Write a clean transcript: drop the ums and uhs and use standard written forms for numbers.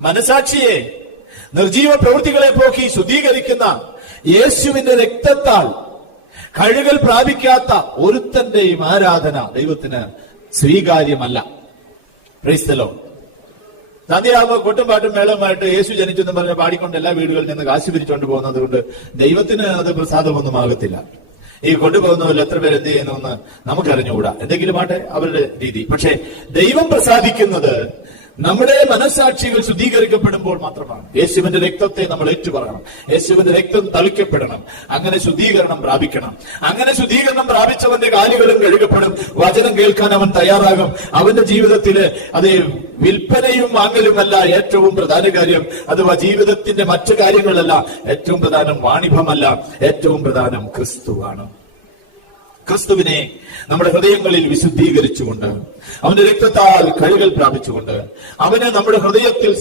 മനസാക്ഷിയെ, നിർജീവ പ്രവൃത്തികളെ പോക്കി ശുദ്ധീകരിക്കുന്ന യേശുവിന്റെ രക്തത്താൽ കഴുകൽ പ്രാപിക്കാത്ത ഒരുത്തന്റെയും ആരാധന ദൈവത്തിന് സ്വീകാര്യമല്ല. Praise the Lord. സന്ധ്യയാകുമ്പോൾ കൊട്ടും പാട്ടും മേളവുമായിട്ട് യേശു ജനിച്ചെന്ന് പറഞ്ഞ് പാടിക്കൊണ്ട് എല്ലാ വീടുകളിൽ നിന്ന് കാശ് പിരിച്ചുകൊണ്ട് പോകുന്നത് കൊണ്ട് ദൈവത്തിന് അത് പ്രസാദമൊന്നും ആകത്തില്ല. ഈ കൊണ്ടുപോകുന്നവരിൽ എത്ര പേര് എന്ത് ചെയ്യുന്നു നമുക്കറിഞ്ഞുകൂടാ. എന്തെങ്കിലും ആട്ടെ അവരുടെ രീതി. പക്ഷെ ദൈവം പ്രസാദിക്കുന്നത് നമ്മുടെ മനസ്സാക്ഷികൾ ശുദ്ധീകരിക്കപ്പെടുമ്പോൾ മാത്രമാണ്. യേശുവിന്റെ രക്തത്തെ നമ്മൾ ഏറ്റുപറയണം. യേശുവിന്റെ രക്തം തളിക്കപ്പെടണം. അങ്ങനെ ശുദ്ധീകരണം പ്രാപിക്കണം. അങ്ങനെ ശുദ്ധീകരണം പ്രാപിച്ചവന്റെ കാലുകളും കഴുകപ്പെടും. വചനം കേൾക്കാൻ അവൻ തയ്യാറാകും. അവന്റെ ജീവിതത്തില് അത് വിൽപ്പനയും വാങ്ങലുമല്ല ഏറ്റവും പ്രധാന കാര്യം. അഥവാ ജീവിതത്തിന്റെ മറ്റു കാര്യങ്ങളല്ല ഏറ്റവും പ്രധാനം. വാണിഭമല്ല ഏറ്റവും പ്രധാനം. ക്രിസ്തുവാണ്. ക്രിസ്തുവിനെ നമ്മുടെ ഹൃദയങ്ങളിൽ വിശുദ്ധീകരിച്ചുകൊണ്ട്, അവന്റെ രക്തത്താൽ കഴുകൽ പ്രാപിച്ചുകൊണ്ട്, അവന് നമ്മുടെ ഹൃദയത്തിൽ